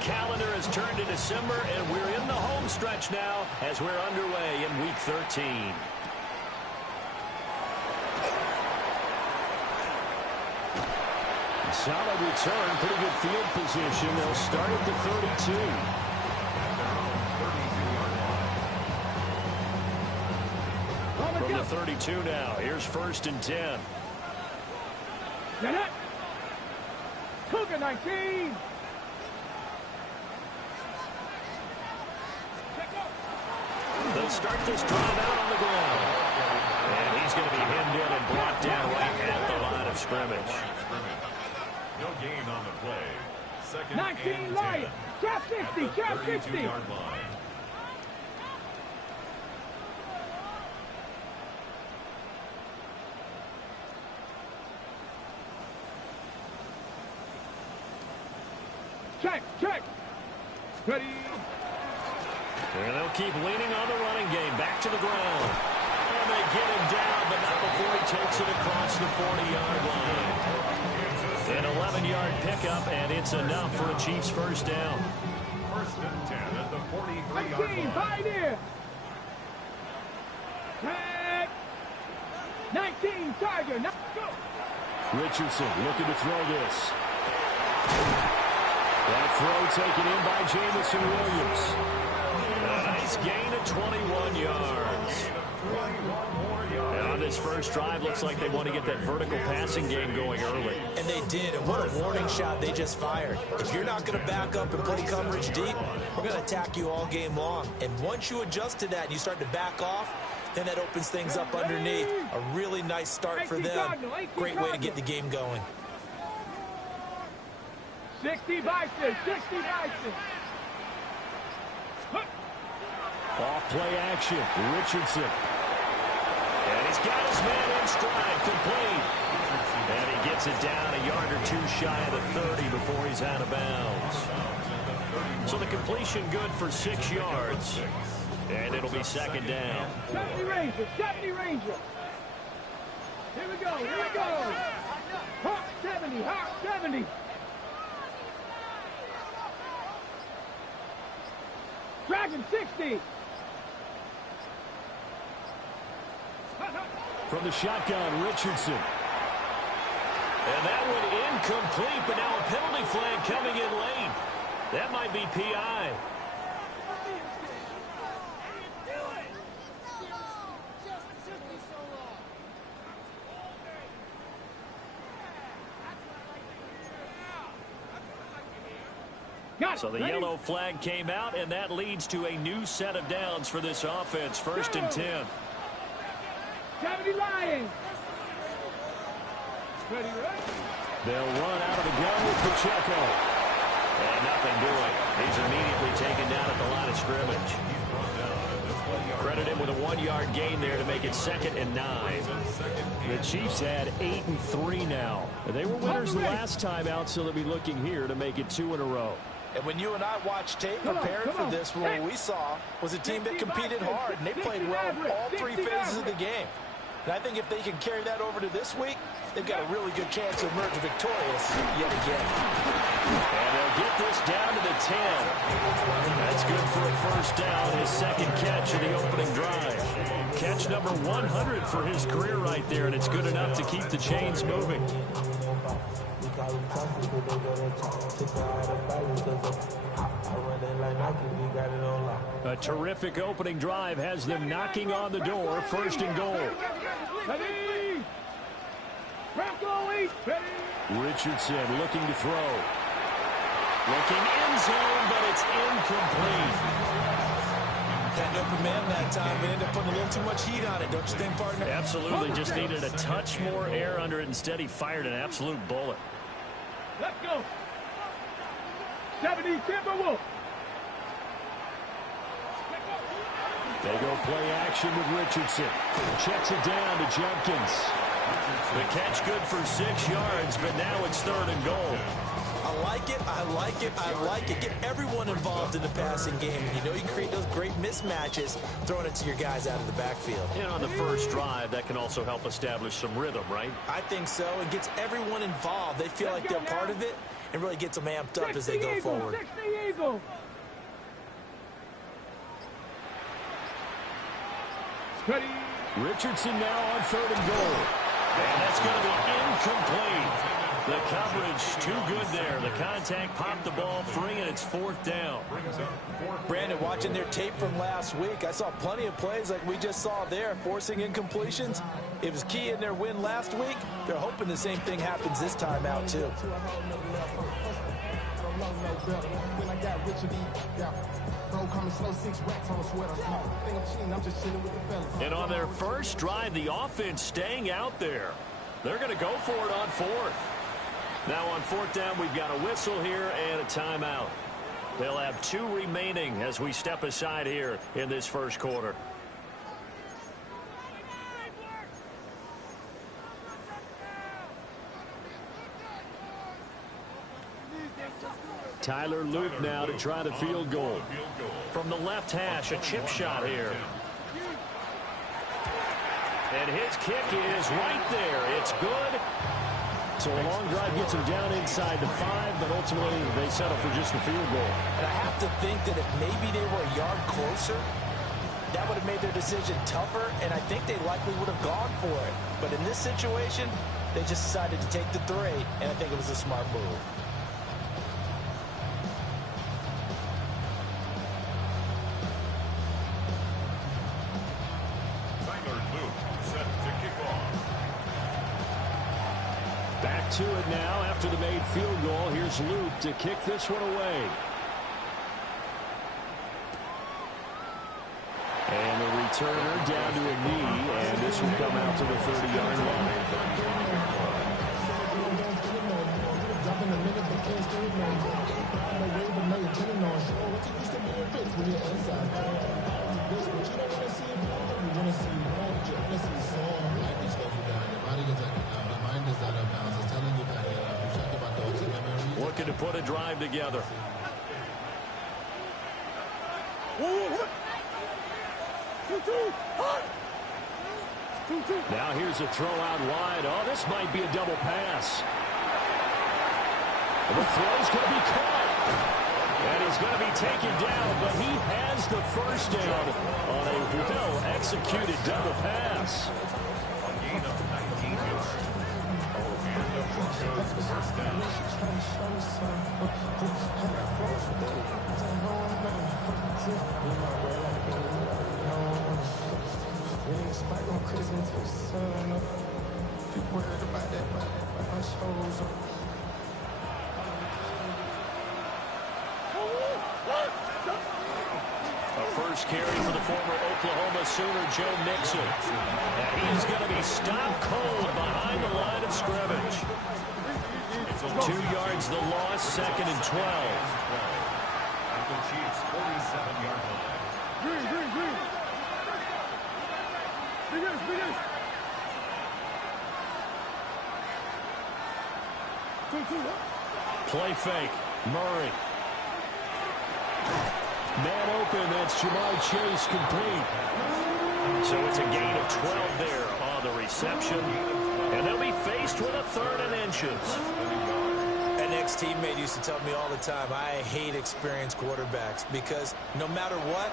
calendar has turned to December, and we're in the home stretch now as we're underway in Week 13. Solid return, pretty good field position. They'll start at the 32. From the 32 now, here's 1st and 10. Cougar 19. They'll start this drive out on the ground. And he's going to be hemmed in and brought down right at the line of scrimmage. No gain on the play. 2nd 19 and 10. Lions. Trap 60. Trap 60. 32-yard line. Check. Ready. And they'll keep leaning on the running game. Back to the ground. And they get him down, but not before he takes it across the 40-yard line. An 11-yard pickup, and it's enough for a Chiefs first down. 1st and 10 at the 43-yard 19, line. right here. 19, Tiger. Now go. Richardson looking to throw this. That throw taken in by Jamison Williams. A nice gain of 21 yards. And on this first drive, looks like they want to get that vertical passing game going early. And they did, and what a warning shot they just fired. If you're not going to back up and play coverage deep, we're going to attack you all game long. And once you adjust to that and you start to back off, then that opens things up underneath. A really nice start for them. Great way to get the game going. 60 Bison. 60 Bison. Off play action. Richardson. And he's got his man in stride. Complete. And he gets it down a yard or two shy of the 30 before he's out of bounds. So the completion good for 6 yards. And it'll be 2nd down. 70 Ranger. 70 Ranger. Here we go. Hawk 70. Hawk 70. Dragon 60. From the shotgun, Richardson. And that one incomplete, but now a penalty flag coming in late. That might be PI. So the yellow flag came out, and that leads to a new set of downs for this offense. 1st and 10. 70 Lions. Ready. They'll run out of the gun with Pacheco. And nothing doing. He's immediately taken down at the line of scrimmage. Credit him with a 1-yard gain there to make it 2nd and 9. The Chiefs had 8 and 3 now. They were winners the last time out, so they'll be looking here to make it 2 in a row. And when you and I watched tape preparing for this, what we saw was a team that competed hard, and they played well all 3 phases of the game. And I think if they can carry that over to this week, they've got a really good chance to emerge victorious yet again. And they'll get this down to the 10. That's good for a first down, his 2nd catch of the opening drive. Catch number 100 for his career right there, and it's good enough to keep the chains moving. A terrific opening drive has them knocking on the door. 1st and goal. Ready. Richardson looking to throw. Looking end zone, but it's incomplete. Had an open man that time. They ended up putting a little too much heat on it, don't you think, partner? Absolutely. Just needed a touch more air under it. Instead, he fired an absolute bullet. Let's go. 70 Timberwolves. They go play action with Richardson. Checks it down to Jenkins. The catch good for 6 yards, but now it's 3rd and goal. I like it. I like it. Get everyone involved in the passing game. And you know you can create those great mismatches throwing it to your guys out of the backfield. And on the first drive, that can also help establish some rhythm, right? I think so. It gets everyone involved. They feel like they're part of it and really gets them amped up as they go forward. 60 go. Steady. Richardson now on 3rd and goal. And that's going to be incomplete. The coverage too good there. The contact popped the ball free, and it's 4th down. Brandon, watching their tape from last week, I saw plenty of plays like we just saw there, forcing incompletions. It was key in their win last week. They're hoping the same thing happens this time out, too. And on their first drive, the offense staying out there. They're going to go for it on 4th. Now on 4th down, we've got a whistle here and a timeout. They'll have 2 remaining as we step aside here in this first quarter. Tyler Luke now to try the field goal. From the left hash, a chip shot here. And his kick is right there. It's good. So a long drive gets him down inside the 5, but ultimately they settle for just the field goal. And I have to think that if maybe they were a yard closer, that would have made their decision tougher, and I think they likely would have gone for it. But in this situation, they just decided to take the 3, and I think it was a smart move. Back to it now after the made field goal. Here's Luke to kick this one away. And the returner down to a knee, and this will come out to the 30-yard line. Looking to put a drive together. Now here's a throw out wide. Oh, this might be a double pass. The throw's going to be caught. And he's going to be taken down, but he has the first down on a well-executed double pass. First down. A first carry for the former Oklahoma Sooner, Joe Mixon. And he is going to be stopped cold behind the line of scrimmage. 2 yards the loss, 2nd and 12. Chiefs 47-yard line. Green. Big Play fake. Murray. Man open. That's Jamar Chase complete. So it's a gain of 12 there on the reception. And they'll be faced with a 3rd and inches. An ex-teammate used to tell me all the time, I hate experienced quarterbacks because no matter what,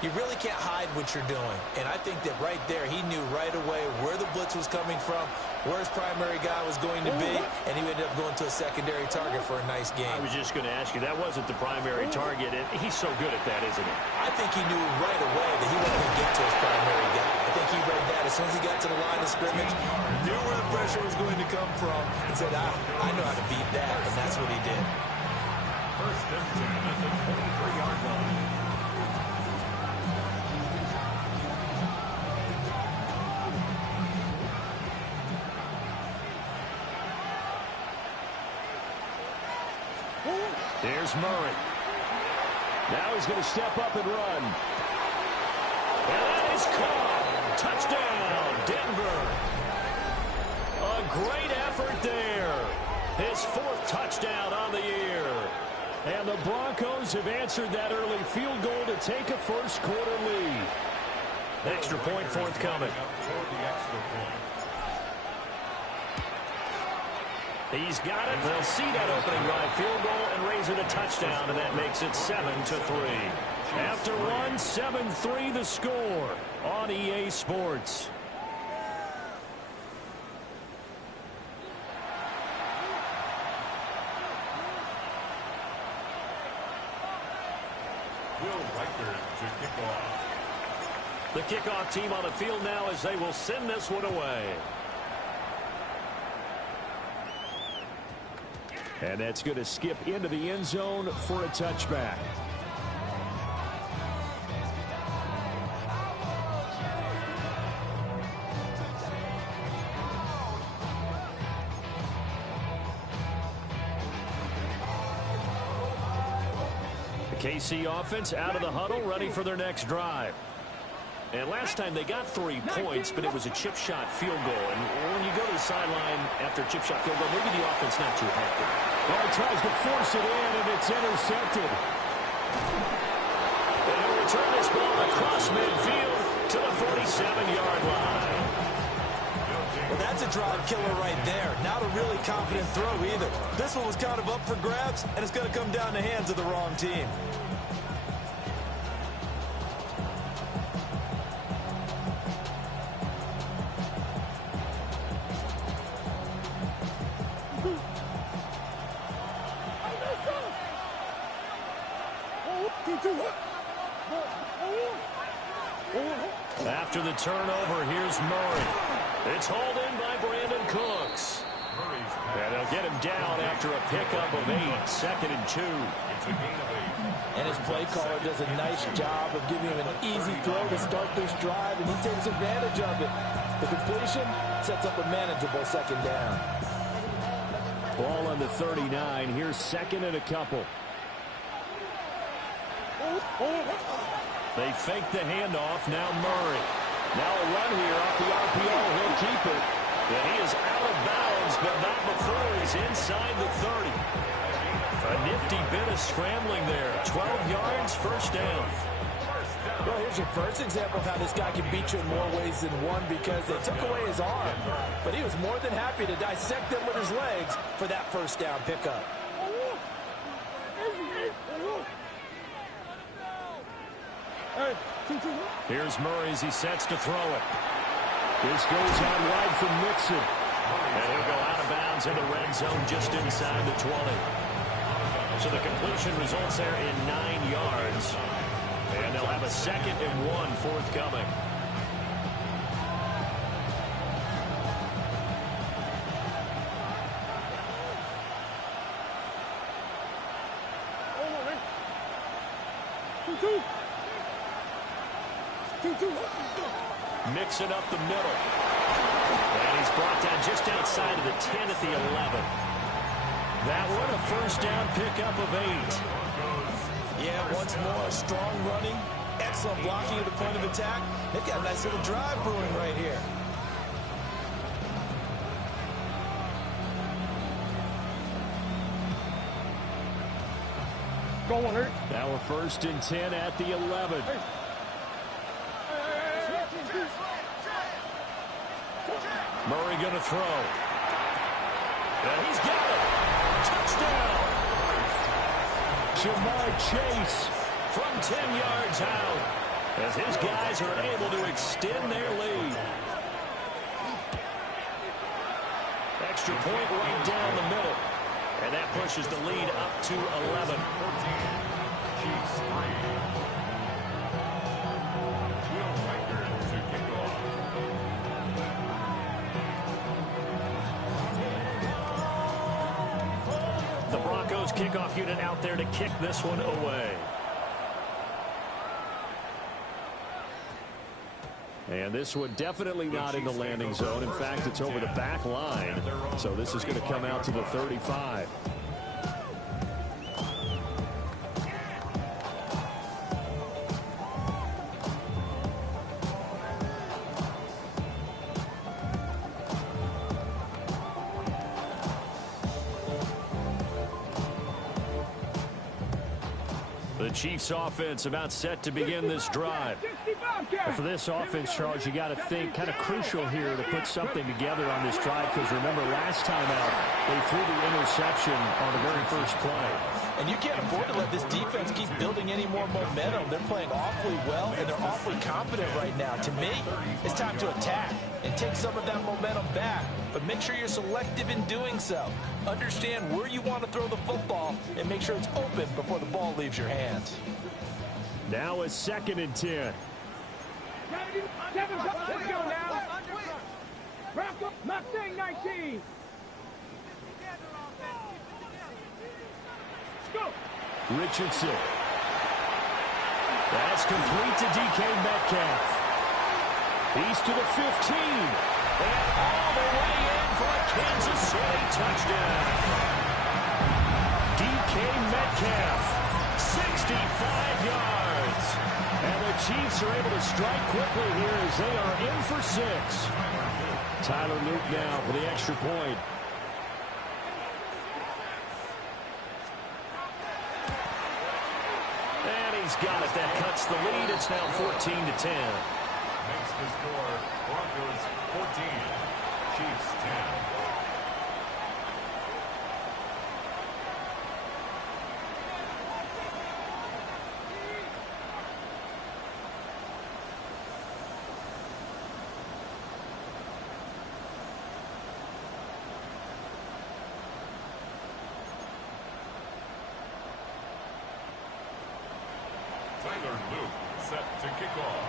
you really can't hide what you're doing. And I think that right there, he knew right away where the blitz was coming from, where his primary guy was going to be, and he ended up going to a secondary target for a nice game. I was just going to ask you, that wasn't the primary target, and he's so good at that, isn't he? I think he knew right away that he wasn't going to get to his primary guy. I think he read that as soon as he got to the line of scrimmage, knew where the pressure was going to come from, and said, I know how to beat that, and that's what he did. First and 10 at the 23-yard line. There's Murray. Now he's going to step up and run. And that is caught. Touchdown, Denver. A great effort there. His 4th touchdown on the year. And the Broncos have answered that early field goal to take a first quarter lead. Extra point forthcoming. He's got it. They'll see that opening drive field goal and raise it a touchdown, and that makes it 7-3. After one, 7-3 the score on EA Sports. Will Reichard to kick off. The kickoff team on the field now as they will send this one away. And that's going to skip into the end zone for a touchback. The KC offense out of the huddle, ready for their next drive. And last time they got 3 points, but it was a chip shot field goal. And when you go to the sideline after a chip shot field goal, maybe the offense not too happy. Well, he tries to force it in, and it's intercepted. And he'll return this ball across midfield to the 47-yard line. Well, that's a drive killer right there. Not a really confident throw either. This one was kind of up for grabs, and it's going to come down the hands of the wrong team. After the turnover, here's Murray. It's hauled in by Brandon Cooks. And they'll get him down after a pickup of 8, 2nd and 2. It's a gain of 8. And his play caller does a nice job of giving him an easy throw to start this drive, and he takes advantage of it. The completion sets up a manageable 2nd down. Ball on the 39. Here's 2nd and a couple. They fake the handoff. Now Murray. Now a run here off the RPO. He'll keep it. And he is out of bounds, but not before he's inside the 30. A nifty bit of scrambling there. 12 yards, 1st down. Well, here's your first example of how this guy can beat you in more ways than one, because they took away his arm. But he was more than happy to dissect them with his legs for that 1st down pickup. Here's Murray as he sets to throw it. This goes out wide from Mixon. And he'll go out of bounds in the red zone just inside the 20. So the completion results there in 9 yards. And they'll have a 2nd and 1 forthcoming. Mixing up the middle. And he's brought down just outside of the 10 at the 11. That one, a 1st down pickup of 8. Yeah, once more, strong running, excellent blocking at the point of attack. They've got a nice little drive brewing right here. Go on, Hurt. Now a 1st and 10 at the 11. Murray going to throw. And he's got it. Touchdown. Jamar Chase from 10 yards out as his guys are able to extend their lead. Extra point right down the middle. And that pushes the lead up to 11. 14. Chiefs 3. Will Reichard to kick off. The Broncos kickoff unit out there to kick this one away. And this one definitely not in the landing zone. In fact, it's over the back line. So this is going to come out to the 35. The the Chiefs offense about set to begin this drive. Well, for this offense, Charles, you got to think kind of crucial here to put something together on this drive, because remember last time out they threw the interception on the very first play. And you can't afford to let this defense keep building any more momentum. They're playing awfully well, and they're awfully confident right now. To me, it's time to attack and take some of that momentum back. But make sure you're selective in doing so. Understand where you want to throw the football and make sure it's open before the ball leaves your hands. Now a 2nd and 10. Let's go now. Bronco, Mustang 19. Go. Richardson. That's complete to DK Metcalf. He's to the 15. And all the way in for a Kansas City touchdown. DK Metcalf, 65 yards. And the Chiefs are able to strike quickly here as they are in for 6. Tyler Luke now for the extra point. He's got it. That cuts the lead. It's now 14-10. Makes the score Broncos 14, Chiefs 10. Tyler Luke set to kick off.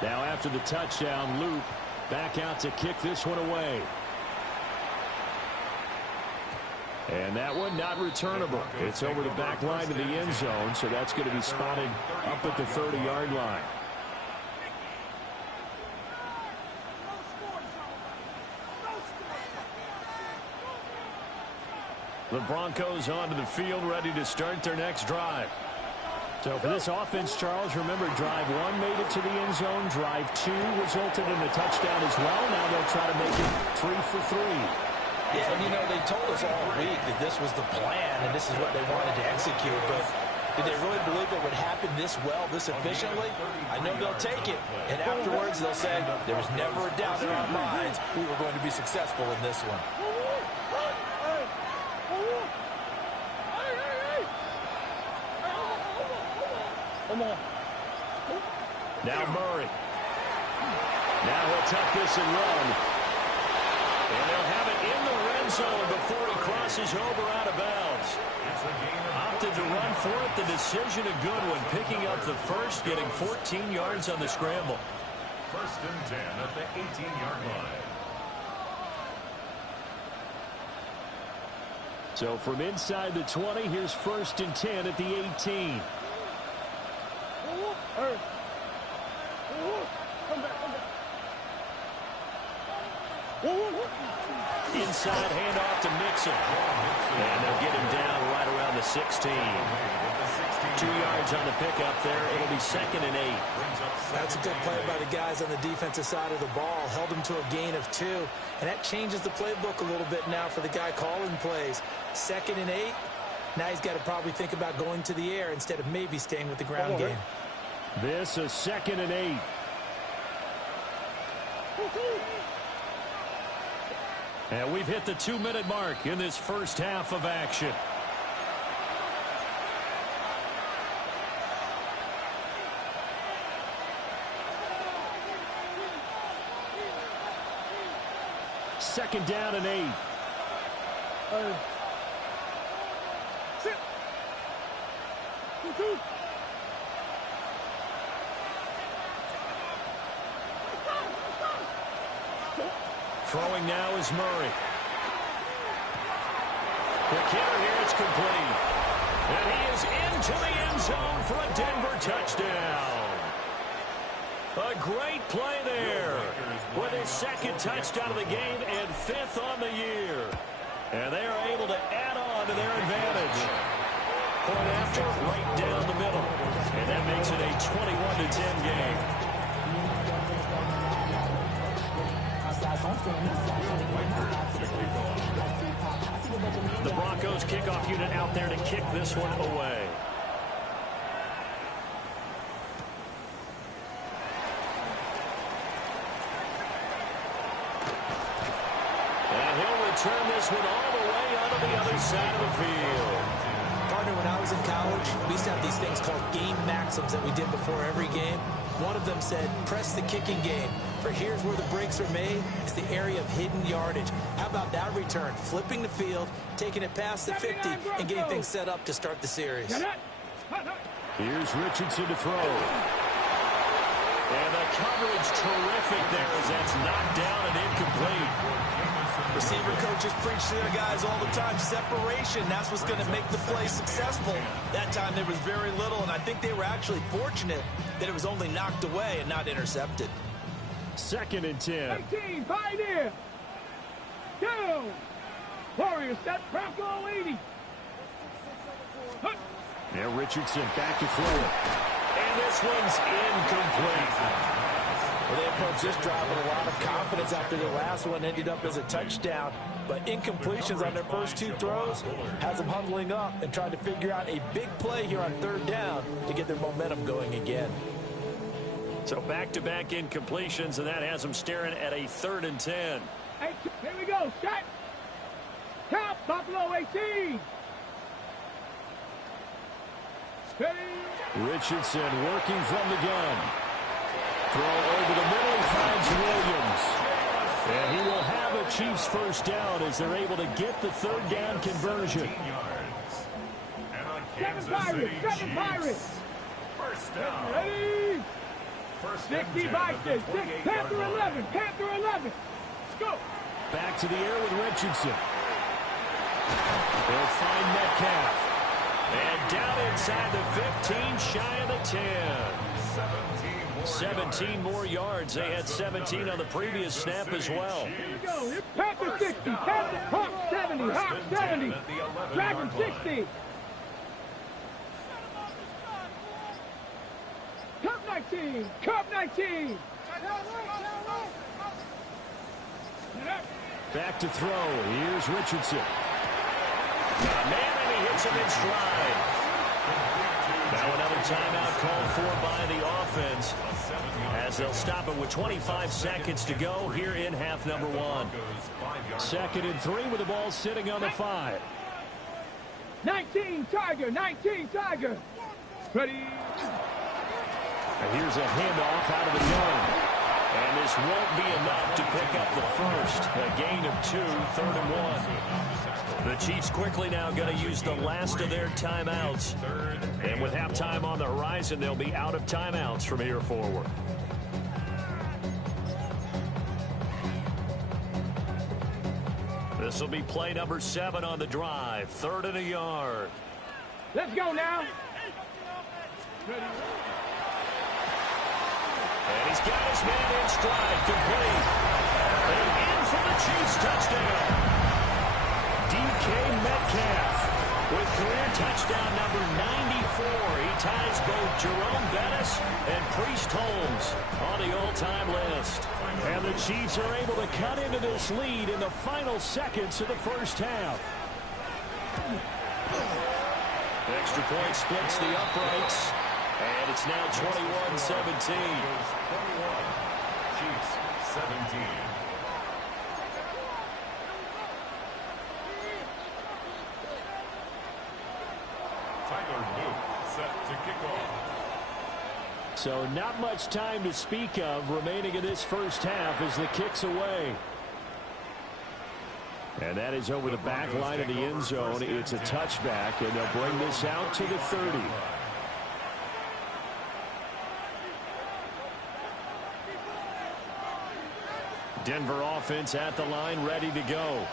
Now after the touchdown, Luke back out to kick this one away. And that one not returnable. It's over the back line to the end zone, so that's going to be spotted up at the 30-yard line. The Broncos onto the field, ready to start their next drive. So for this offense, Charles, remember drive 1 made it to the end zone. Drive 2 resulted in a touchdown as well. Now they'll try to make it 3 for 3. Yeah, and you know, they told us all week that this was the plan and this is what they wanted to execute, but did they really believe it would happen this well, this efficiently? I know they'll take it, and afterwards they'll say, there was never a doubt in our minds we were going to be successful in this one. Now Murray. Now he'll tuck this and run. And they'll have it in the red zone before he crosses over out of bounds. Opted to run for it. The decision a good one. Picking up the first, getting 14 yards on the scramble. 1st and 10 at the 18-yard line. So from inside the 20, here's 1st and 10 at the 18. Inside handoff to Mixon. And they'll get him down right around the 16. 2 yards on the pickup there. It'll be 2nd and 8. That's a good play by the guys on the defensive side of the ball. Held them to a gain of 2. And that changes the playbook a little bit now for the guy calling plays. 2nd and 8. Now he's got to probably think about going to the air instead of maybe staying with the ground game. This is 2nd and 8. And we've hit the 2-minute mark in this first half of action. Second down and 8. Throwing now is Murray. The hitter here, it's complete. And he is into the end zone for a Denver touchdown. A great play there with his 2nd touchdown of the game and 5th on the year. And they are able to add on to their advantage. Point after, right down the middle. And that makes it a 21-10 game. The Broncos kickoff unit out there to kick this one away. And he'll return this one all the way onto the other side of the field. Partner, when I was in college, we used to have these things called game maxims that we did before every game. One of them said, press the kicking game. For here's where the breaks are made. It's the area of hidden yardage. How about that return? Flipping the field, taking it past the 50, and getting things set up to start the series. Here's Richardson to throw. And the coverage terrific there as that's knocked down and incomplete. Receiver coaches preach to their guys all the time. Separation, that's what's going to make the play successful. That time there was very little, and I think they were actually fortunate that it was only knocked away and not intercepted. 2nd and 10. 18, Pioneer. 2. Warriors set Bronco 80. Now Richardson back to throw it. And this one's incomplete. Well, they approached this drive with a lot of confidence after their last one ended up as a touchdown. But incompletions on their first 2 throws has them huddling up and trying to figure out a big play here on 3rd down to get their momentum going again. So back-to-back incompletions, and that has them staring at a 3rd and 10. Hey, here we go. Shot. Count. Buffalo 18. Ready. Richardson working from the gun. Throw over the middle, he finds Williams. And he will have a Chiefs first down as they're able to get the 3rd down conversion. 7 Pirates, 7 Pirates. First down. Ready. First 60 Vikings, 6 Panther 11, Panther 11. Let's go. Back to the air with Richardson. They'll find Metcalf. And down inside the 15, shy of the 10. 17 more yards. They had 17 on the previous snap as well. Here we go. Panther 60, Panther Hawk 70, Hawk 70, Dragon 60. Cup 19, Cup 19. Back to throw. Here's Richardson. Got a man, and he hits him in stride. Now another timeout called for by the offense as they'll stop it with 25 seconds to go here in half number 1. 2nd and 3 with the ball sitting on the 5. 19 Tiger, 19 Tiger. Ready. And here's a handoff out of the gun. And this won't be enough to pick up the first. A gain of 2, 3rd and 1. The Chiefs quickly now going to use the last of their timeouts. And with halftime on the horizon, they'll be out of timeouts from here forward. This will be play number 7 on the drive. 3rd and a yard. Let's go now. And he's got his man in stride, complete. And in for the Chiefs touchdown. DK Metcalf with career touchdown number 94. He ties both Jerome Bettis and Priest Holmes on the all-time list. And the Chiefs are able to cut into this lead in the final seconds of the first half. Extra point splits the uprights. And it's now 21-17. 21. Chiefs 17. Tyler Luke set to kick off. So not much time to speak of remaining in this first half as the kick's away. And that is over the back line of the end zone. It's a touchback, and they'll bring this out to the 30. Denver offense at the line, ready to go.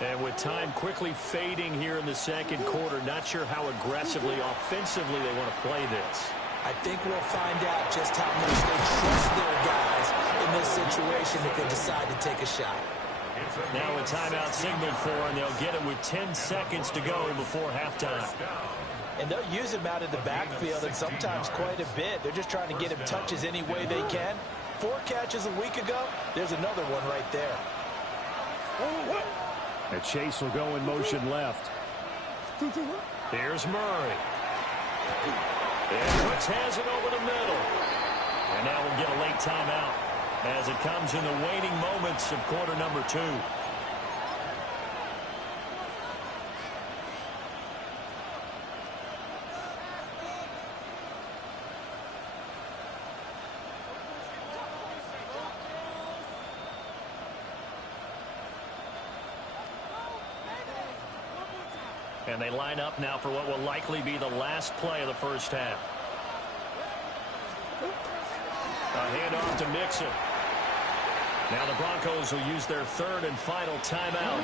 And with time quickly fading here in the second quarter, not sure how aggressively, offensively they want to play this. I think we'll find out just how much they trust their guys in this situation if they decide to take a shot. Now a timeout signaled for, and they'll get it with 10 seconds to go before halftime. And they'll use him out in the backfield, and sometimes quite a bit. They're just trying to get him touches any way they can. 4 catches a week ago, there's another one right there. And Chase will go in motion left. Here's Murray. And Brooks has it over the middle. And now we'll get a late timeout. as it comes in the waning moments of quarter number 2. And they line up now for what will likely be the last play of the first half. A handoff to Mixon. Now the Broncos will use their third and final timeout.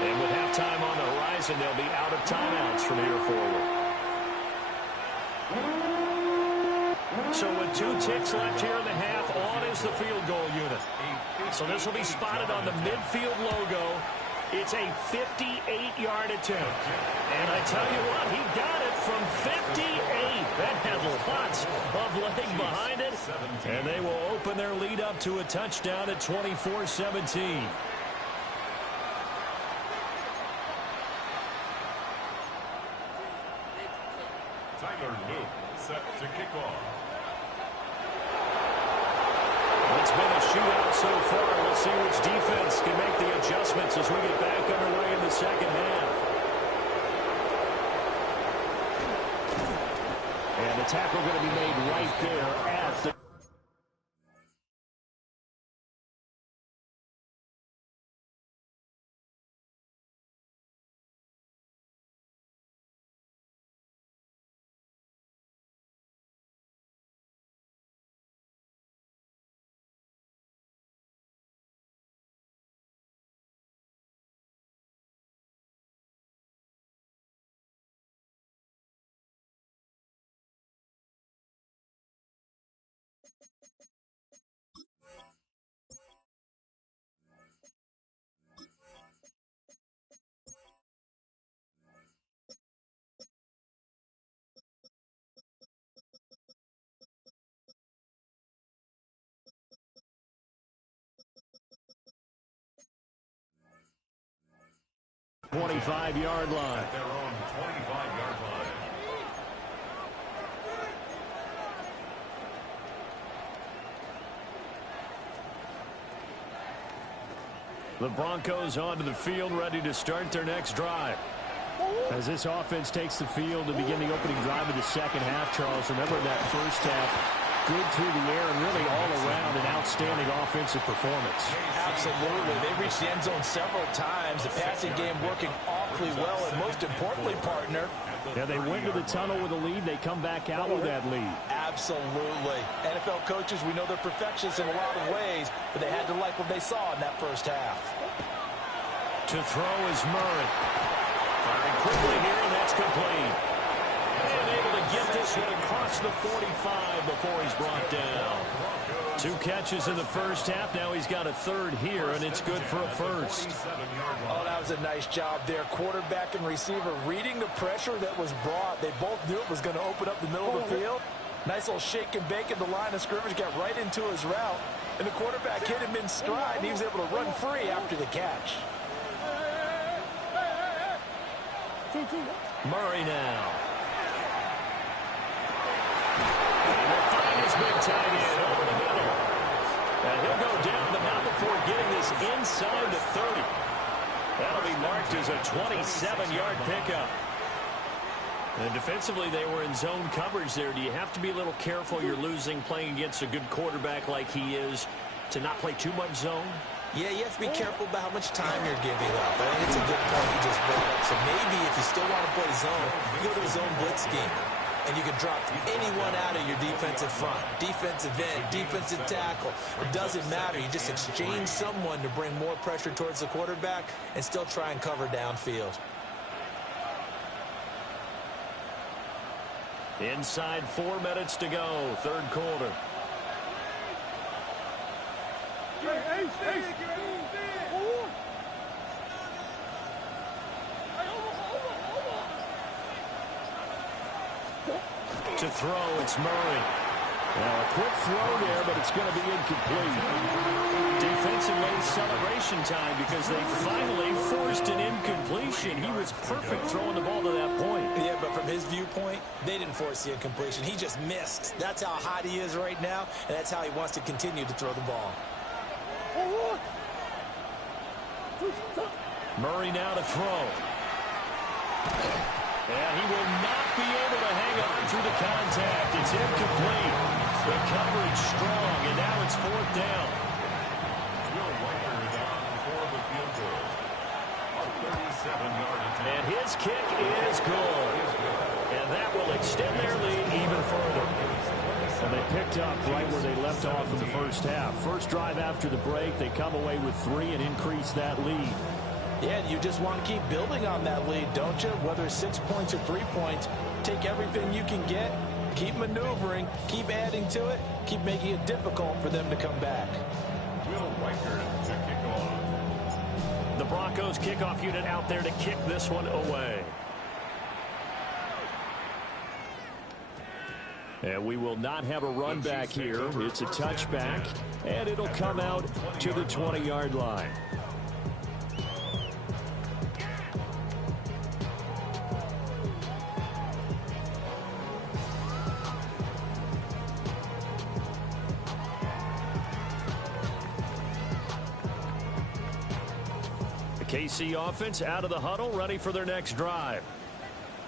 And with halftime on the horizon, they'll be out of timeouts from here forward. So with 2 ticks left here in the half, on is the field goal unit. So this will be spotted on the midfield logo. It's a 58-yard attempt. And I tell you what, he got it from 58. That had lots of leg behind it. And they will open their lead up to a touchdown at 24-17. Tyler Luke set to kick off. It's been a shootout so far. We'll see which defense can make the adjustments as we get back underway in the second half. And the tackle going to be made right there at the... .25-yard line. At their own 25-yard line. The Broncos onto the field, ready to start their next drive. As this offense takes the field to begin the opening drive of the second half, Charles, remember that first half, good through the air and really all around an outstanding offensive performance. Absolutely. They reached the end zone several times. The passing game working awfully well, and most importantly, partner, yeah, they went to the tunnel with a lead. They come back out with that lead. Absolutely. NFL coaches, we know they're perfectionists in a lot of ways, but they had to like what they saw in that first half. To throw is Murray. Firing quickly here, and that's complete. And able to get this one across the 45 before he's brought down. 2 catches in the first half. Now he's got a third here, and it's good for a first. Oh, that was a nice job there. Quarterback and receiver reading the pressure that was brought. They both knew it was going to open up the middle of the field. Nice little shake and bake at the line of scrimmage. Got right into his route. And the quarterback hit him in stride, and he was able to run free after the catch. Murray now. And they'll find his big tight end over the middle. And he'll go down, but not before getting this inside the 30. That'll be marked as a 27-yard pickup. And defensively, they were in zone coverage there. Do you have to be a little careful you're losing playing against a good quarterback like he is to not play too much zone? Yeah, you have to be careful about how much time you're giving up. I think it's a good point you just brought up. So maybe if you still want to play zone, you go to a zone blitz scheme. And you can drop anyone out of your defensive front. Defensive end, defensive tackle. It doesn't matter. You just exchange someone to bring more pressure towards the quarterback and still try and cover downfield. Inside 4 minutes to go, third quarter. To throw, it's Murray. Now a quick throw there, but it's going to be incomplete. Defense get some late celebration time because they finally forced an incompletion. He was perfect throwing the ball to that point. Yeah, but from his viewpoint, they didn't force the incompletion. He just missed. That's how hot he is right now, and that's how he wants to continue to throw the ball. Murray now to throw. And he will not be able to hang on through the contact. It's incomplete. The coverage strong, and now it's fourth down. Will Weicker is on for the field goal. A 37-yard attempt. And his kick is good. And that will extend their lead even further. And they picked up right where they left off in the first half. First drive after the break, they come away with 3 and increase that lead. Yeah, and you just want to keep building on that lead, don't you? Whether it's 6 points or 3 points, take everything you can get, keep maneuvering, keep adding to it, keep making it difficult for them to come back. Will Weicker to kick off. The Broncos kickoff unit out there to kick this one away. And we will not have a run back here. It's a touchback, and it'll come out to the 20-yard line. KC offense out of the huddle, ready for their next drive.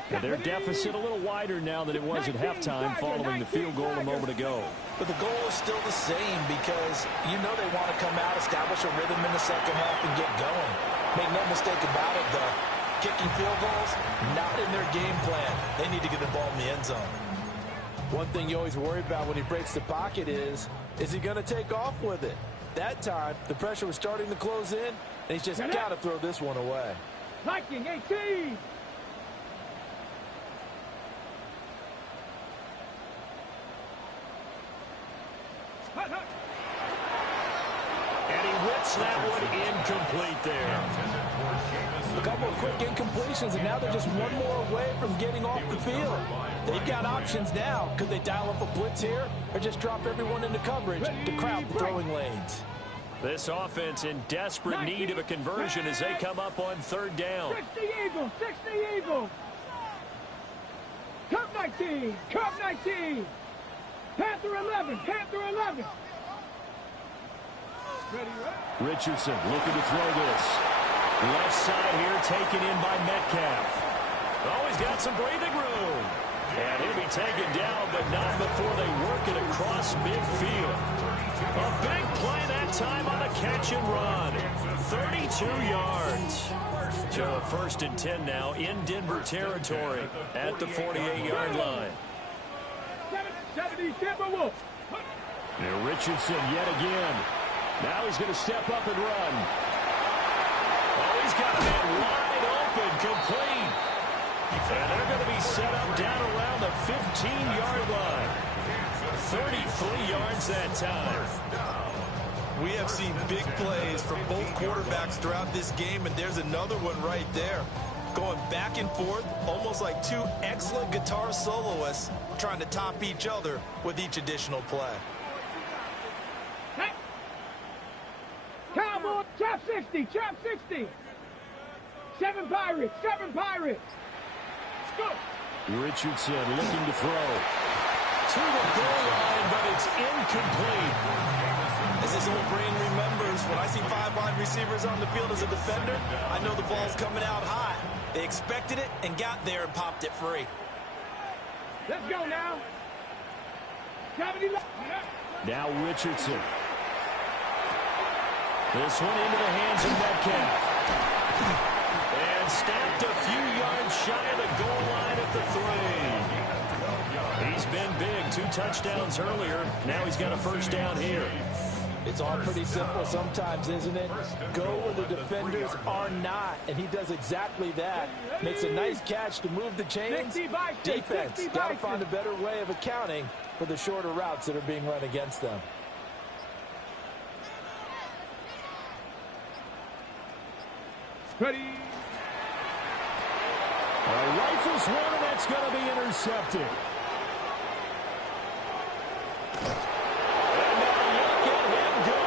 And their deficit a little wider now than it was at halftime following the field goal a moment ago. But the goal is still the same because you know they want to come out, establish a rhythm in the second half, and get going. Make no mistake about it, though. Kicking field goals, not in their game plan. They need to get the ball in the end zone. One thing you always worry about when he breaks the pocket is he going to take off with it? That time, the pressure was starting to close in, and he's just got to throw this one away. Viking 18. And he whips that one incomplete there. A couple of quick incompletions, and now they're just one more away from getting off the field. They've got options now. Could they dial up a blitz here or just drop everyone into coverage to crowd the throwing lanes? This offense in desperate need of a conversion as they come up on third down. 60 Eagles, 60 Eagles. Cup 19, Cup 19. Panther 11, Panther 11. Ready, right? Richardson looking to throw this. Left side here taken in by Metcalf. Oh, he's got some breathing room. And he'll be taken down, but not before they work it across midfield. A big play that time on a catch and run. 32 yards. So first and 10 now in Denver territory at the 48-yard line. 70 Timberwolves. Now Richardson yet again. Now he's going to step up and run. Oh, he's got a man wide open, complete. And they're going to be set up down around the 15-yard line. 33 yards that time. We have seen big plays from both quarterbacks throughout this game, and there's another one right there. Going back and forth, almost like two excellent guitar soloists trying to top each other with each additional play. Hey. Cowboy, chop 60, chop 60. 7 Pirates, 7 Pirates. Let's go. Richardson looking to throw. To the goal line, but it's incomplete. As his old brain remembers, when I see 5 wide receivers on the field as a defender, I know the ball's coming out high. They expected it and got there and popped it free. Let's go now. 70 left. Now Richardson. This one into the hands of Metcalf. And stamped a few yards shy of the goal line at the 3. He's been big. 2 touchdowns earlier. Now he's got a first down here. It's all pretty simple sometimes, isn't it? Go where the defenders are not, and he does exactly that. Makes a nice catch to move the chains. Defense got to find a better way of accounting for the shorter routes that are being run against them. Ready. Rifles one, and that's going to be intercepted. And now look at him go.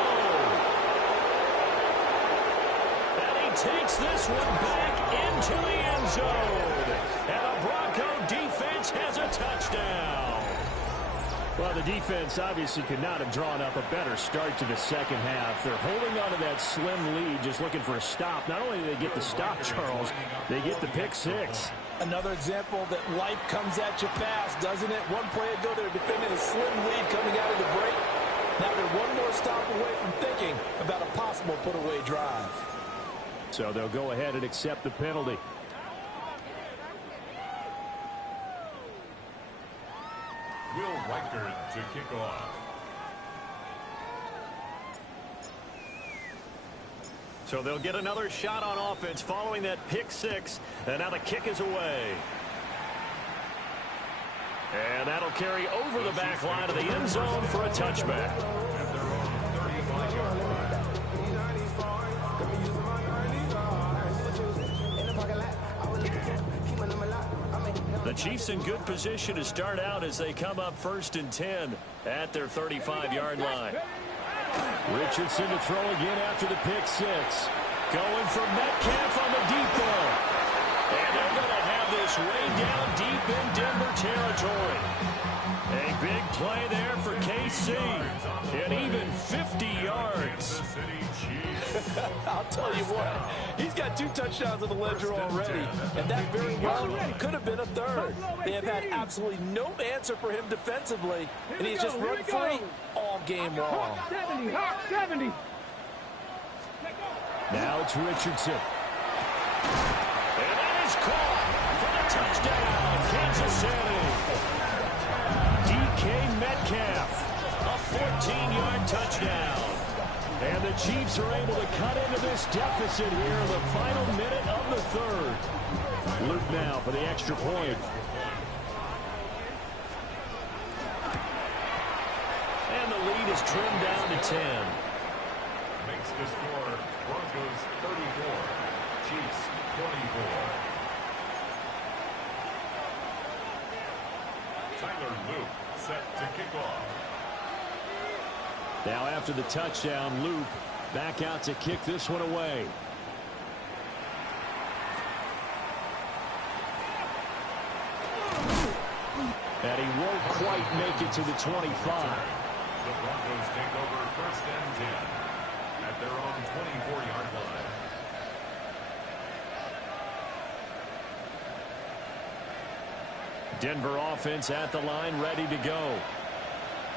takes this one back into the end zone. And the Bronco defense has a touchdown. Well, the defense obviously could not have drawn up a better start to the second half. They're holding on to that slim lead, just looking for a stop. Not only do they get the stop, Charles, they get the pick six. Another example that life comes at you fast, doesn't it? One play ago, they're defending a slim lead coming out of the break. Now they're one more stop away from thinking about a possible put-away drive. So they'll go ahead and accept the penalty. Will Reichard to kick off. So they'll get another shot on offense following that pick six. And now the kick is away. And that'll carry over the back line of the end zone for a touchback. At their own 35-yard line. The Chiefs in good position to start out as they come up 1st and 10 at their 35-yard line. Richardson to throw again after the pick six. Going for Metcalf on the deep ball. And they're going to have this way down deep in Denver territory. A big play there for KC. And even 50 yards. I'll tell you what, he's got 2 touchdowns on the ledger already, and that very well could have been a third. They have had absolutely no answer for him defensively, and he's just run free all game long. 70, hot 70. Now it's Richardson. And that is caught for the touchdown, Kansas City. DK Metcalf, a 14-yard touchdown. And the Chiefs are able to cut into this deficit here in the final minute of the third. Luke now for the extra point. And the lead is trimmed down to 10. Makes the score Broncos 34, Chiefs 24. Tyler Luke set to kick off. Now after the touchdown, Luke back out to kick this one away. And he won't quite make it to the 25. The Broncos take over 1st and 10 at their own 24-yard line. Denver offense at the line, ready to go.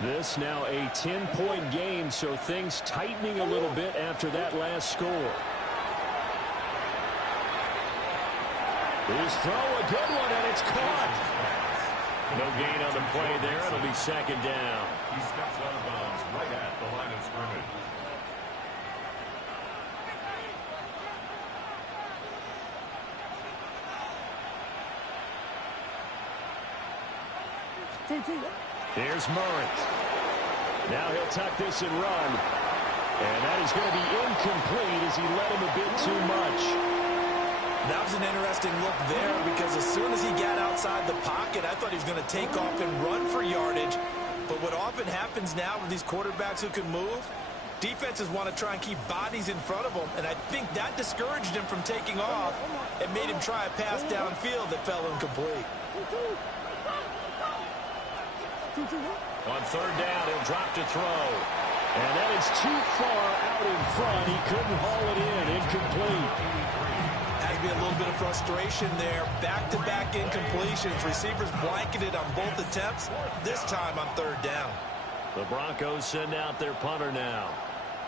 This now a 10-point game, so things tightening a little bit after that last score. His throw, a good one, and it's caught. No gain on the play there. It'll be 2nd down. He steps out of bounds right at the line of scrimmage. Here's Murray. Now he'll tuck this and run. And that is going to be incomplete as he led him a bit too much. That was an interesting look there because as soon as he got outside the pocket, I thought he was going to take off and run for yardage. But what often happens now with these quarterbacks who can move, defenses want to try and keep bodies in front of them, and I think that discouraged him from taking off and made him try a pass downfield that fell incomplete. On 3rd down, he'll drop to throw. And that is too far out in front. He couldn't haul it in. Incomplete. Has to be a little bit of frustration there. Back-to-back incompletions. Receivers blanketed on both attempts, this time on 3rd down. The Broncos send out their punter now.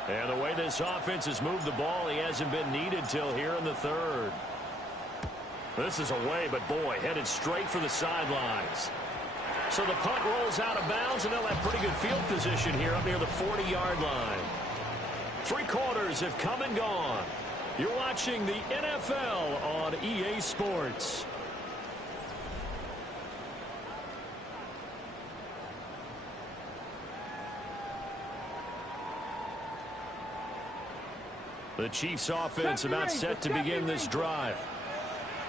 And the way this offense has moved the ball, he hasn't been needed till here in the 3rd. This is away, but boy, headed straight for the sidelines. So the punt rolls out of bounds, and they'll have pretty good field position here up near the 40-yard line. 3 quarters have come and gone. You're watching the NFL on EA Sports. The Chiefs offense about set to begin this drive.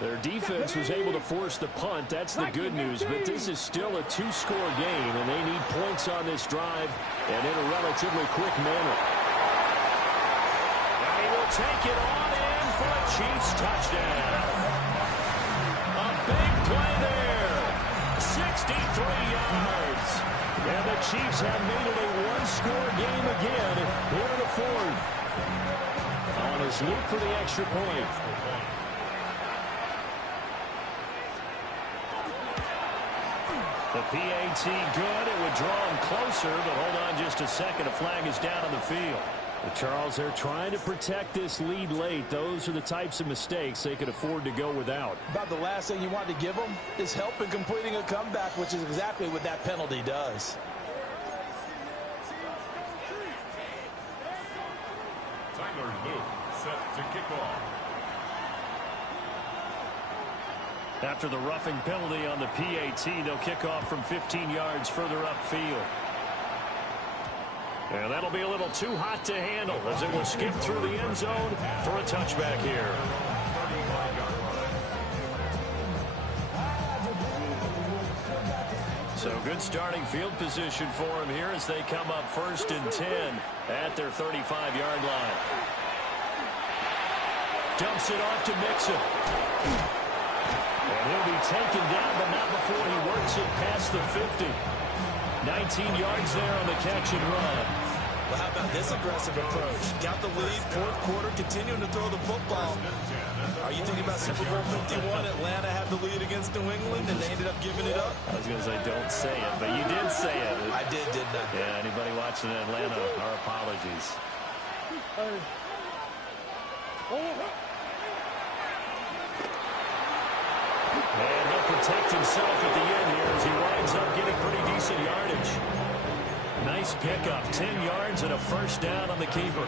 Their defense was able to force the punt. That's the good news, but this is still a 2-score game, and they need points on this drive and in a relatively quick manner. And he will take it on and for a Chiefs touchdown. A big play there. 63 yards. And the Chiefs have made it a one-score game again here in the fourth. On his loop for the extra point. The PAT good. It would draw him closer, but hold on just a second. A flag is down on the field. Well, Charles, they're trying to protect this lead late. Those are the types of mistakes they could afford to go without. About the last thing you want to give them is help in completing a comeback, which is exactly what that penalty does. Tyler Luke set to kick off. After the roughing penalty on the PAT, they'll kick off from 15 yards further upfield. And that'll be a little too hot to handle as it will skip through the end zone for a touchback here. So good starting field position for him here as they come up 1st and 10 at their 35-yard line. Dumps it off to Mixon. And he'll be taken down, but not before he works it past the 50. 19 yards there on the catch and run. Well, how about this aggressive approach? Got the lead, fourth quarter, continuing to throw the football. Are you thinking about Super Bowl 51? Atlanta had the lead against New England, and they ended up giving it up? I was going to say, don't say it, but you did say it. I did, didn't I? Yeah, anybody watching Atlanta, our apologies. And he'll protect himself at the end here as he winds up getting pretty decent yardage. Nice pickup, 10 yards and a first down on the keeper.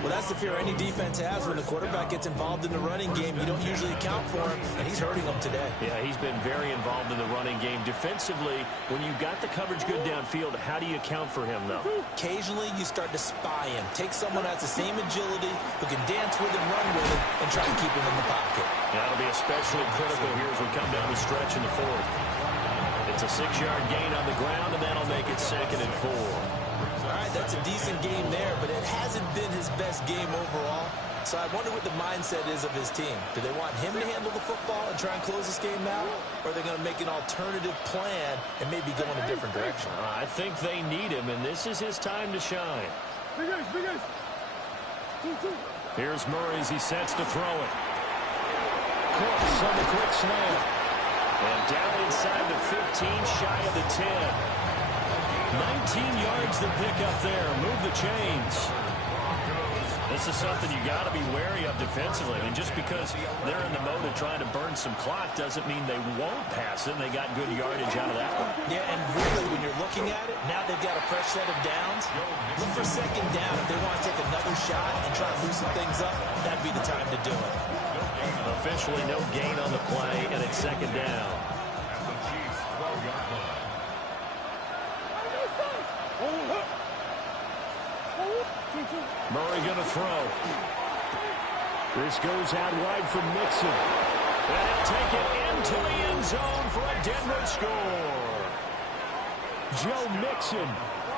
Well, that's the fear any defense has when the quarterback gets involved in the running game. You don't usually account for him, and he's hurting them today. Yeah, he's been very involved in the running game. Defensively, when you've got the coverage good downfield, how do you account for him, though? Occasionally, you start to spy him. Take someone that has the same agility, who can dance with him, run with him, and try to keep him in the pocket. That'll be especially critical here as we come down the stretch in the fourth. It's a 6-yard gain on the ground, and that'll make it 2nd and 4. All right, that's a decent game there, but it hasn't been his best game overall. So I wonder what the mindset is of his team. Do they want him to handle the football and try and close this game out? Or are they going to make an alternative plan and maybe go in a different direction? I think they need him, and this is his time to shine. Here's Murray as he sets to throw it. Cooks on the quick snap. And down inside the 15, shy of the 10. 19 yards to pick up there. Move the chains. This is something you got to be wary of defensively. I mean, just because they're in the mode of trying to burn some clock doesn't mean they won't pass it. They got good yardage out of that one. Yeah, and really, when you're looking at it, now they've got a fresh set of downs. Look for 2nd down. If they want to take another shot and try to loosen things up, that'd be the time to do it. Officially no gain on the play, and it's 2nd down. At the Chiefs' 12-yard line. Murray going to throw. This goes out wide from Mixon. And he'll take it into the end zone for a Denver score. Joe Mixon,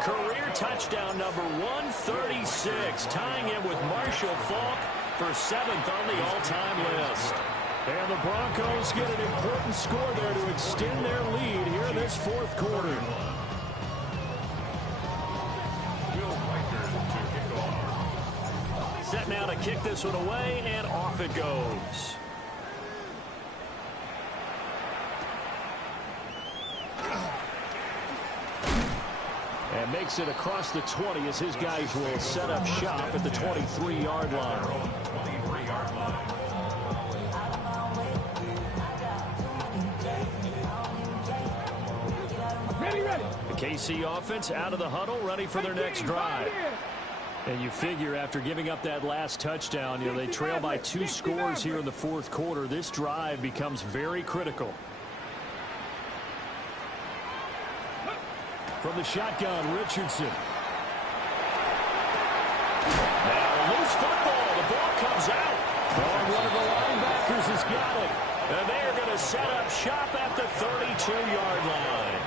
career touchdown number 136, tying him with Marshall Faulk for 7th on the all-time list. And the Broncos get an important score there to extend their lead here in this fourth quarter. Set now to kick this one away, and off it goes. And makes it across the 20 as his guys will set up shop at the 23-yard line. The KC offense out of the huddle, ready for their next drive. And you figure after giving up that last touchdown, you know, they trail by 2 scores here in the fourth quarter. This drive becomes very critical. From the shotgun, Richardson. Now loose football. The ball comes out. And one of the linebackers has got it. And they are going to set up shop at the 32-yard line.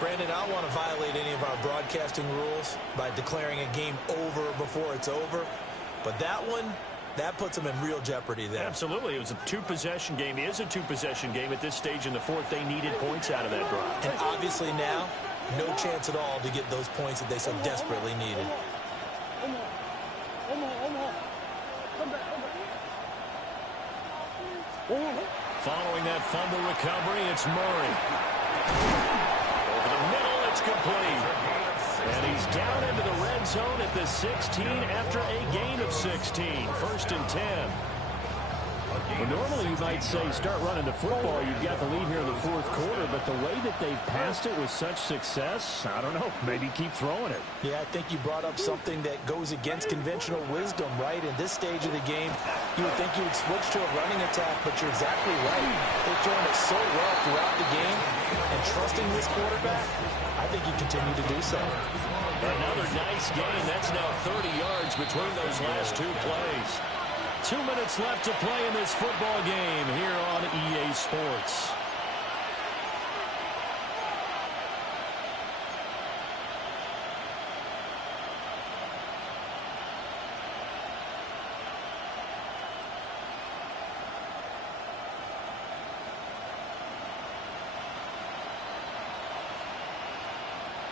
Brandon, I don't want to violate any of our broadcasting rules by declaring a game over before it's over. But that one, That puts them in real jeopardy there. Absolutely. It was a two-possession game. It is a two-possession game at this stage in the fourth. They needed points out of that drive. And obviously now, no chance at all to get those points that they so desperately needed. Following that fumble recovery, it's Murray. Over the middle, it's complete. And he's down into the red zone at the 16 after a gain of 16. First and 10. Well, normally you might say start running the football. You've got the lead here in the fourth quarter, but the way that they've passed it with such success, I don't know, maybe keep throwing it. Yeah, I think you brought up something that goes against conventional wisdom, right? In this stage of the game, you would think you would switch to a running attack, but you're exactly right. They've thrown it so well throughout the game, and trusting this quarterback, I think you continue to do so. Another nice gain. That's now 30 yards between those last two plays. 2 minutes left to play in this football game here on EA Sports.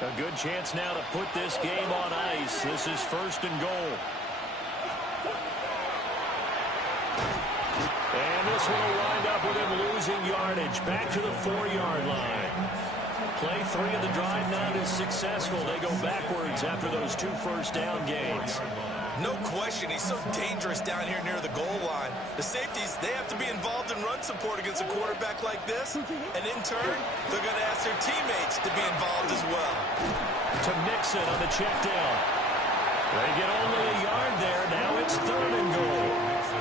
A good chance now to put this game on ice. This is first and goal. And this one will wind up with him losing yardage. Back to the 4-yard line. Play 3 of the drive not as successful. They go backwards after those 2 first-down gains. No question, he's so dangerous down here near the goal line. The safeties, they have to be involved in run support against a quarterback like this. And in turn, they're going to ask their teammates to be involved as well. To Nixon on the check down. They get only a yard there. Now it's third and goal.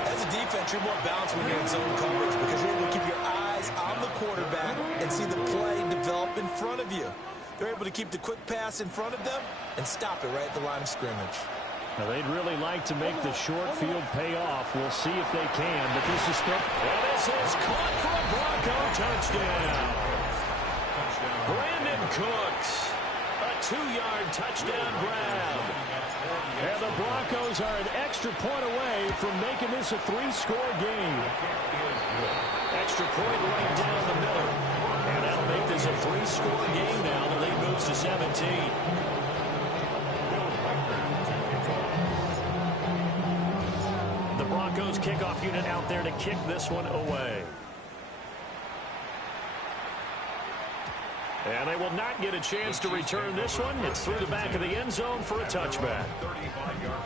As a defense, you're more balanced when you're in zone coverage because you're able to keep your eyes on the quarterback and see the play develop in front of you. They're able to keep the quick pass in front of them and stop it right at the line of scrimmage. Now, they'd really like to make the short field pay off. We'll see if they can, but this is still... And this is caught for a Bronco touchdown. Brandon Cooks. A 2-yard touchdown grab. And the Broncos are an extra point away from making this a 3-score game. Extra point right down the middle. And that'll make this a 3-score game now. The lead moves to 17. The Broncos kickoff unit out there to kick this one away. And they will not get a chance to return this one. It's through the back of the end zone for a touchback. 35-yard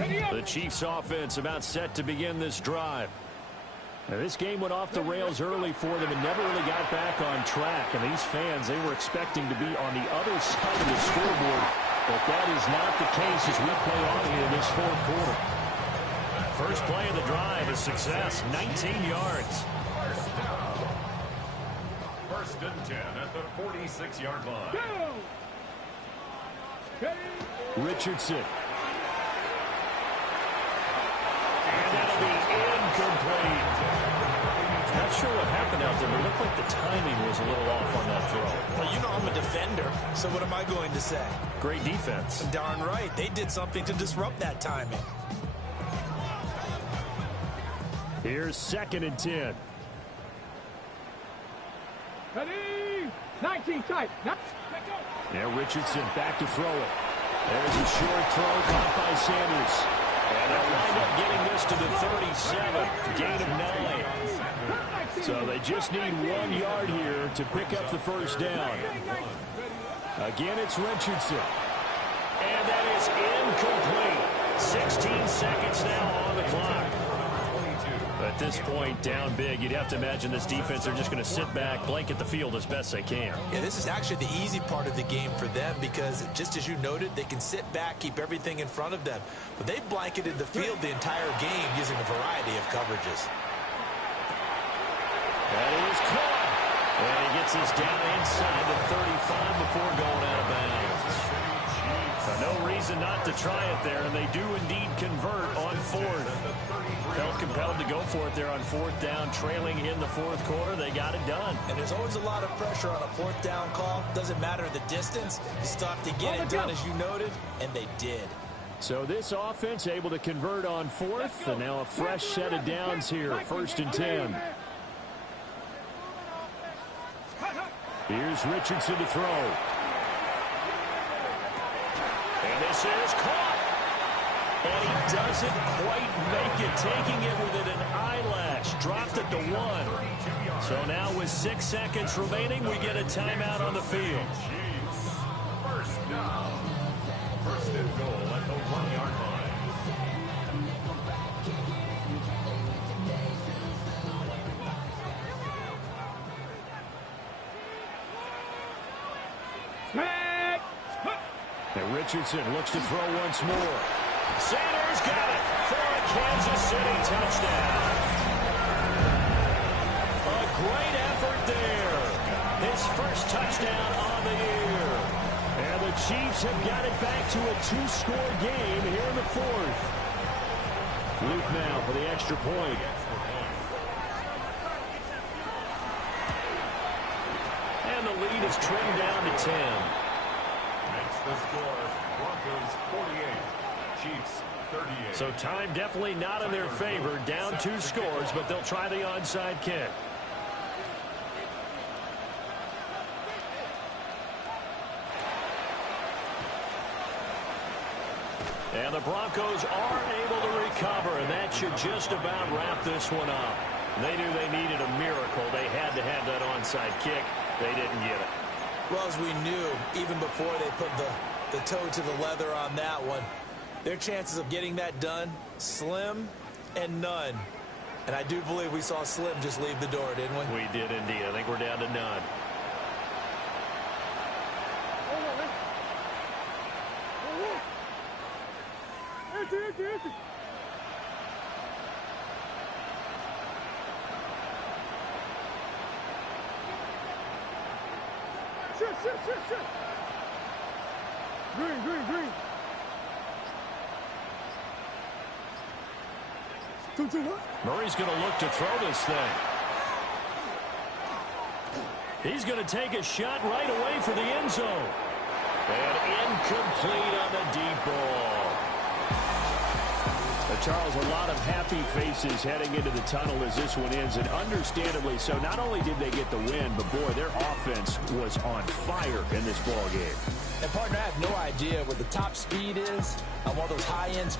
line. The Chiefs offense about set to begin this drive. Now, this game went off the rails early for them and never really got back on track. And these fans, they were expecting to be on the other side of the scoreboard. But that is not the case as we play on here in this fourth quarter. First play of the drive, a success, 19 yards. First and 10 at the 46-yard line. Go! Richardson. And that'll be incomplete. Not sure what happened out there, but it looked like the timing was a little off on that throw. Well, you know I'm a defender, so what am I going to say? Great defense. Darn right. They did something to disrupt that timing. Here's second and 10. Ready? 19 tight. Now Richardson back to throw it. There's a short throw caught by Sanders. And they'll wind up getting this to the 37. Gain of 9. So they just need 1 yard here to pick up the first down. Again, it's Richardson. And that is incomplete. 16 seconds now on the clock. At this point, down big, you'd have to imagine this defense are just going to sit back, blanket the field as best they can. Yeah, this is actually the easy part of the game for them because, just as you noted, they can sit back, keep everything in front of them. But they've blanketed the field the entire game using a variety of coverages. That is caught. And he gets this down inside the 35 before going out of bounds. No reason not to try it there, and they do indeed convert on fourth. Felt compelled to go for it there on fourth down, trailing in the fourth quarter. They got it done. And there's always a lot of pressure on a fourth down call. Doesn't matter the distance. You still have to get it done, as you noted, and they did. So this offense able to convert on fourth, and now a fresh set of downs here, 1st and 10. Here's Richardson to throw. And this is caught. And he doesn't quite make it, taking it within an eyelash. Dropped at the 1. So now with 6 seconds remaining, we get a timeout on the field. First down. First and goal at the 1-yard line. And Richardson looks to throw once more. Sanders got it for a Kansas City touchdown. A great effort there. His first touchdown on the year. And the Chiefs have got it back to a 2-score game here in the 4th. Luke now for the extra point. And the lead is trimmed down to 10. The score, Broncos 48, Chiefs 38. So time definitely not in their favor. Down 2 scores, but they'll try the onside kick. And the Broncos are able to recover, and that should just about wrap this one up. They knew they needed a miracle. They had to have that onside kick. They didn't get it. Well, as we knew, even before they put the toe to the leather on that one, their chances of getting that done, slim and none. And I do believe we saw Slim just leave the door, didn't we? We did indeed. I think we're down to none. Shit. Green. 2-2, what? Murray's going to look to throw this thing. He's going to take a shot right away for the end zone. And incomplete on the deep ball. Charles, a lot of happy faces heading into the tunnel as this one ends, and understandably so. Not only did they get the win, but boy, their offense was on fire in this ball game. And partner, I have no idea what the top speed is on one of those high-end